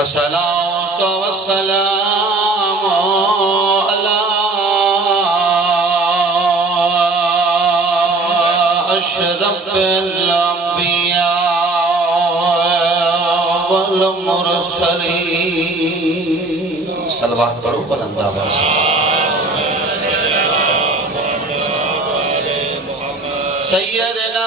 अस्सलातु वस्सलामु अला अशरफिल अंबिया वल मुरसलीन। सलवात पढ़ो बुलंद आवाज से। सैयदना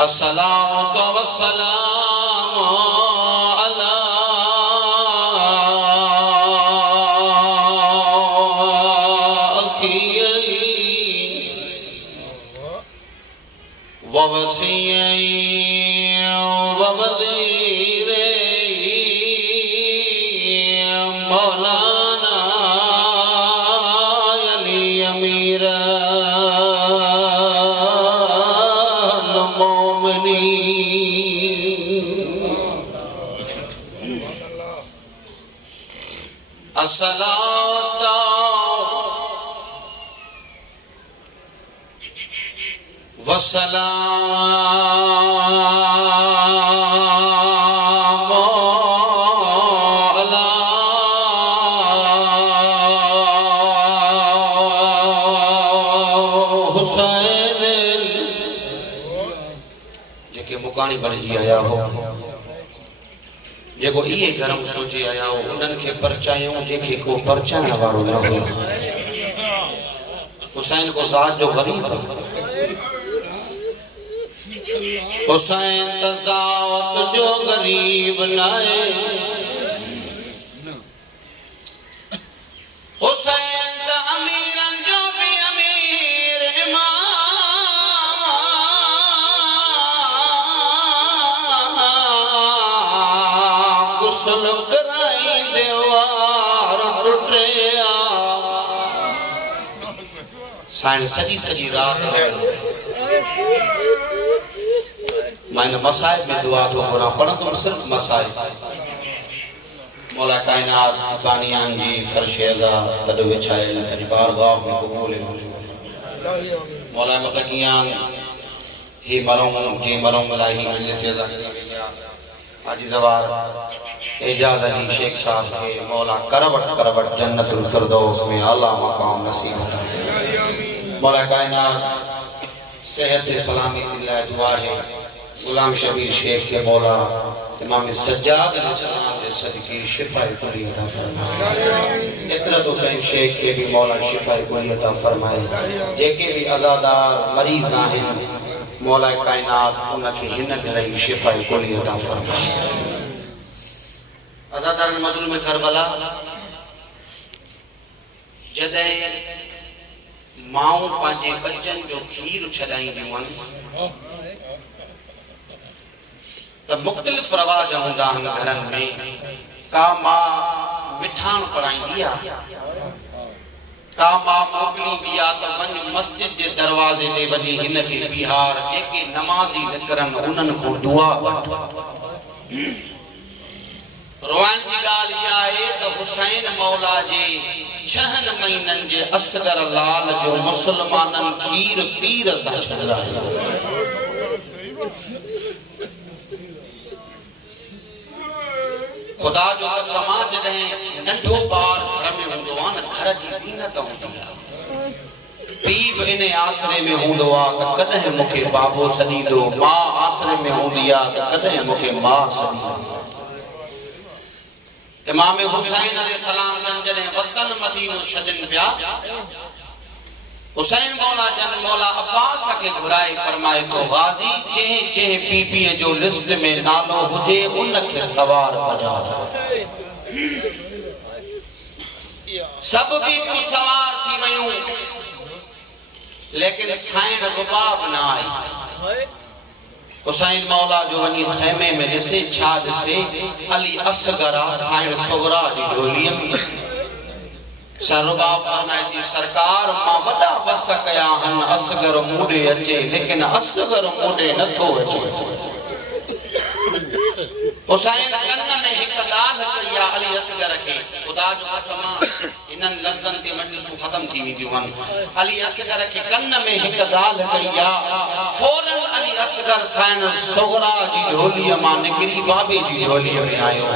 अस्सलातु वस्सलामु अला अखियी व वसीयी व वज़ीरे मौलाना अली अमीर अस्सलातु वस्सलामु अला हुसैन जेके मुकानी बणिजी आया हो जेको इहे गरम सोचे आया हो उन्हनि खे परचायूं जेके को परचाइण वारो न हो। हुसैन को ज़ात जो गरीब हुसैन त ज़ात जो गरीब नाहे। हुसैन त अमीरन जो भी अमीर इमाम। गुस्ल कराई देवार टुटिया साईं सजी सजी रात मैंने मसाइब में दुआ तो करा पढ़ंदुमि सिर्फ मसाइब। मौला कायनात बानियान जी फरशेज़ा तद विछायल तेरी बारगाह में कबूल मौला मुतकियान ही मरों जी मरों मलाही मजलिस हाजी ज़वार एजाज अली शेख साहब के मौला करवट करवट जन्नतुल फिरदौस में आला मकाम नसीब फरमाए। मौला कायनात सेहत सलामती दिलाए दुआ है गुलाम शबीर शेख के मौला इमाम सज्जाद अलैहिस्सलाम के सदके शिफा कुली अता फरमाए। इतरत हुसैन शेख के भी मौला शिफा कुली अता फरमाए। जेके भी अज़ादार मरीज आहिन मौला कायनात उनके हिन रही शिफा कुली अता फरमाए। अज़ादार मज़लूम करबला जदे माऊ पांजे बच्चन जो खीर छॾाईंदियूं आहिनि त मुख़्तलिफ़ रवाज हूंदा आहिनि घरनि में। का मां मिठाण पढ़ाईंदी आहे, का मां मोकिलींदी आहे त वञ मस्जिद जे दरवाज़े ते वञी हिन खे बिहार जेके नमाज़ी निकरनि उन्हनि खां दुआ वठ। रोअण जी ॻाल्हि इहा आहे त हुसैन मौला जे 6 महीननि जे असगर लाल जो मुसलमाननि खीर पीर सां छॾायो। खुदा जो कसम जॾहिं नंढो ॿार घर में हूंदो आहे न घर जी ज़ीनत हूंदी आहे। पीउ बि इन आसरे में हूंदो आहे त कॾहिं मूंखे बाबो सॾींदो, मां आसरे में हूंदी आहे त कॾहिं मूंखे मां सॾींदी। इमाम हुसैन अलैहिस्सलाम जॾहिं वतन मदीनो छॾनि पिया हुसैन मौला जन मौला अब्बास के घुराए फरमाए तो गाजी जंहिं जंहिं बीबीअ जो लिस्ट में नालो हुजे उनखे सवार कजा। सब बीबियूं सवार थी वयूं लेकिन साईं रुबाब न आई। हुसैन मौला जो वनी खेमे में ॾिसे छा ॾिसे अली असगर साईं सुगरा जी झोलीअ में। रुबाब फरमाए थी सरकार मां वॾा वस कया हन असगर मूडे अचे लेकिन असगर मूडे नथो अचे। हुसैन कन में एक ॻाल्हि कई आहे अली असगर के खुदा जो कसम इन्हनि लफ़्ज़नि ते मजलिसूं ख़त्म थी वेंदियूं आहिनि। अली असगर के कन में एक ॻाल्हि कई आहे फौरन अली असगर साईं सुगरा जी झोलीअ मां निकिरी बाबे जी झोलीअ में आयो।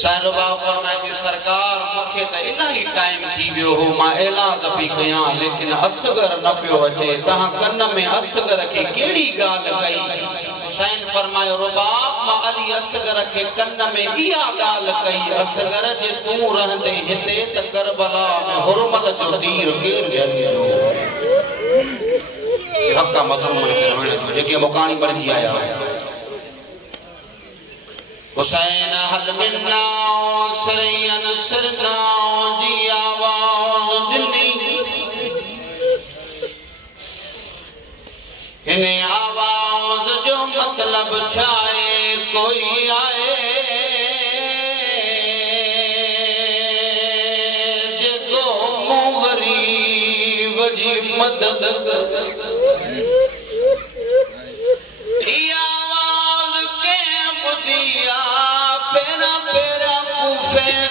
साईं रुबाब फरमाए थी सरकार मूंखे त इलाही टाइम थी वियो हो मां इलाज पई कयां लेकिन असगर न पियो अचे तहां कन में असगर के कहिड़ी ॻाल्हि कई। हुसैन फरमायो रुबाब मां अली असगर के कन में इहा ॻाल्हि कई असगर जे तूं रहंदे हिते त करबला में हुरमल जो तीर केर ॾियो। हक़ मज़लूमनि खे रोइण जो जेके मुकाणी बणिजी आया। हुसैन हल मिन्ना सरयन सरना जी आवाज़ ॾिनी हिन आवाज़ जो मतलब छा आहे कोई आए जेको मूं ग़रीब जी मदद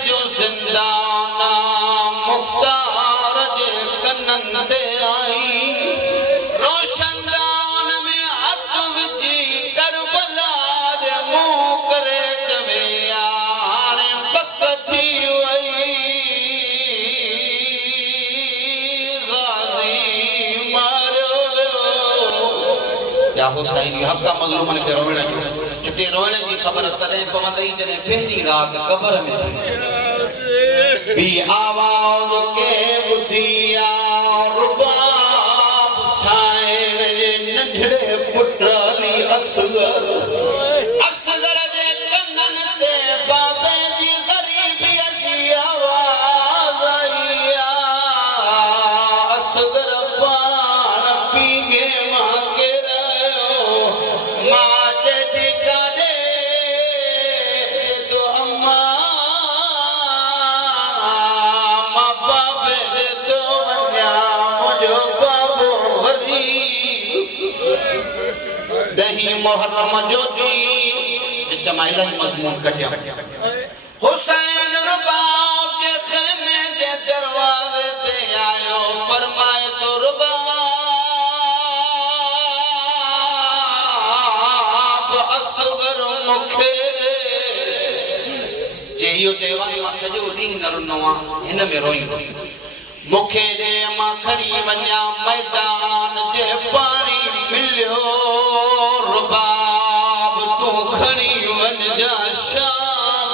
जो जिंदाना मुख्तार जे कनन दे आई रोशनदान में हथ विझी करबला दे मुंह करे चवे हाणे पक थी वई गाज़ी मारियो। या हुसैन हक़ मज़लूमनि खे रोइण जो हिते रोइण जी ख़बर तॾहिं पवंदई जॾहिं पहिरीं रात क़बर में थी बी आवाज़ के ॿुधी रुबाब साईं जे नंढड़े पुट अली असगर जे कननि ते बाबे जी ग़रीबीअ जी आवाज़ आई असगर पाण पीगे मां केरायो मां चई काॾे तो अम्मा मां बाबे दे तो वञा मुंहिंजो बाबो ग़रीब। ॾहीं मुहर्रम जो ॾींहुं विच मां इलाही मज़मून कढिया। हुसैन रुबाब जे ख़ैमे जे दरवाज़े ते आयो फरमाए तो रुबाब असगर मूंखे जे इहो चयो आहे मां सॼो ॾींहुं न रुनो आहियां हिन में रोई मूंखे ॾे मां खणी वञा मैदान जे पाणी मिलियो रुबाब तूं खणी वञजा शाम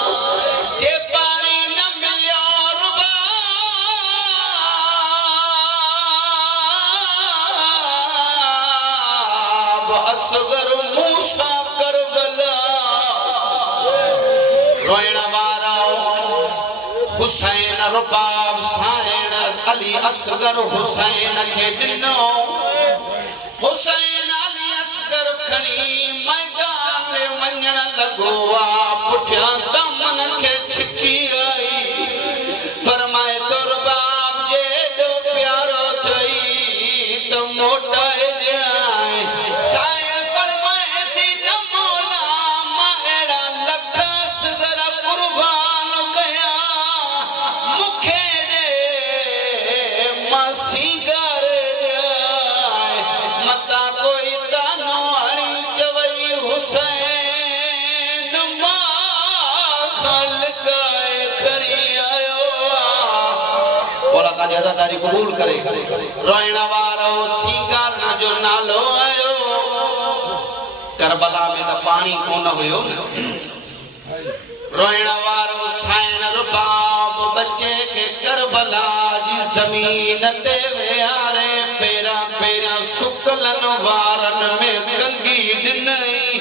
जे पाणी न मिलियो रुबाब असगर मूसा करबला रोइण वारा हुसैन रुबाब साईं अली असगर हुसैन खे ॾिनो। हुसैन अली असगर खणी मैदान में वञण लॻो पुठियां दामन खे छिकी आई फरमाए तो रुबाब जे एॾो प्यारो थई त मोटाए ॾियां साईं फरमाए थी न मौला मां अहिड़ा लख असगर कुर्बान कया मूंखे ॾे मां सीगार मता कोई तानो हणी चवई हुसैन मां ख़ालिकाए खणी आयो बोला काॾे अदादारी क़बूल करे। रोइण वारो सीगार जो नालो आयो करबला में त पाणी कोन हुयो रोइण वारो साईं रुबाब बच्चे के करबला जी जमीन ते वियारे पेरा पेरा सुकलन वारन में कंगी दिनई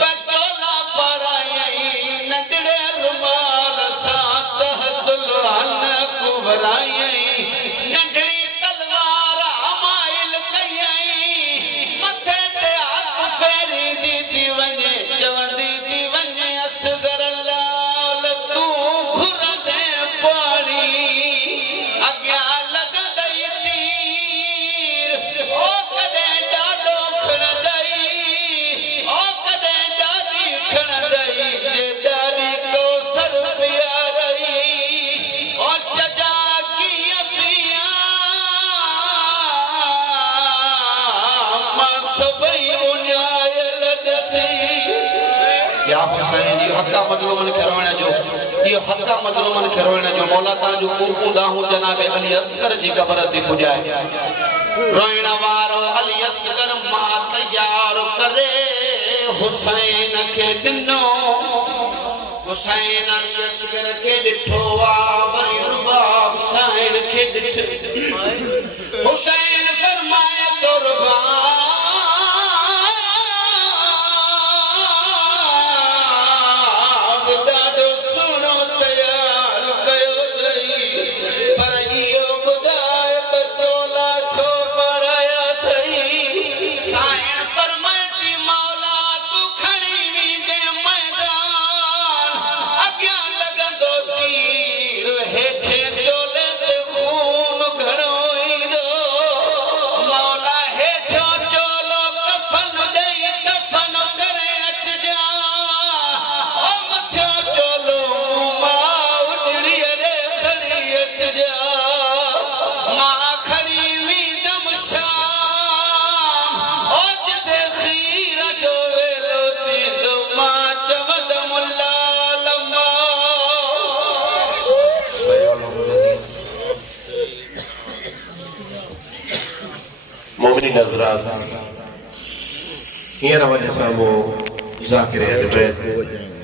बचोला पराई नडड़े रुमाल साथ दुल्हन कुबराई नडड़ी तलवार माइल कई मथे ते हाथ फेरी दी वने चवंदी दी वने असगर लाल तू घुर दे पानी अग्या लग दई तीर ओ कदे डाडो खण दई ओ कदे डाडी खण दई जे डाडी को सर प्यारई ओ चजा की अपिया मा सबई उन्यायल दसी या हुसैन जी हक्का मजलूमन करवण जो ये हक्का मजलूमन करवण जो मौला ता जो कोकूंदा हूं जनाब अली असगर जी कब्र ते पुजाए रोइण वारो अली असगर मा तैयार करे हुसैन के दिनो हुसैन अली असगर के दिठो वा वरी रुबाब हुसैन के दिठ हुसैन फरमाए कुर्बान मोमिनी नजरात हींअर वञ सां वो ज़ाकिर अहल बैत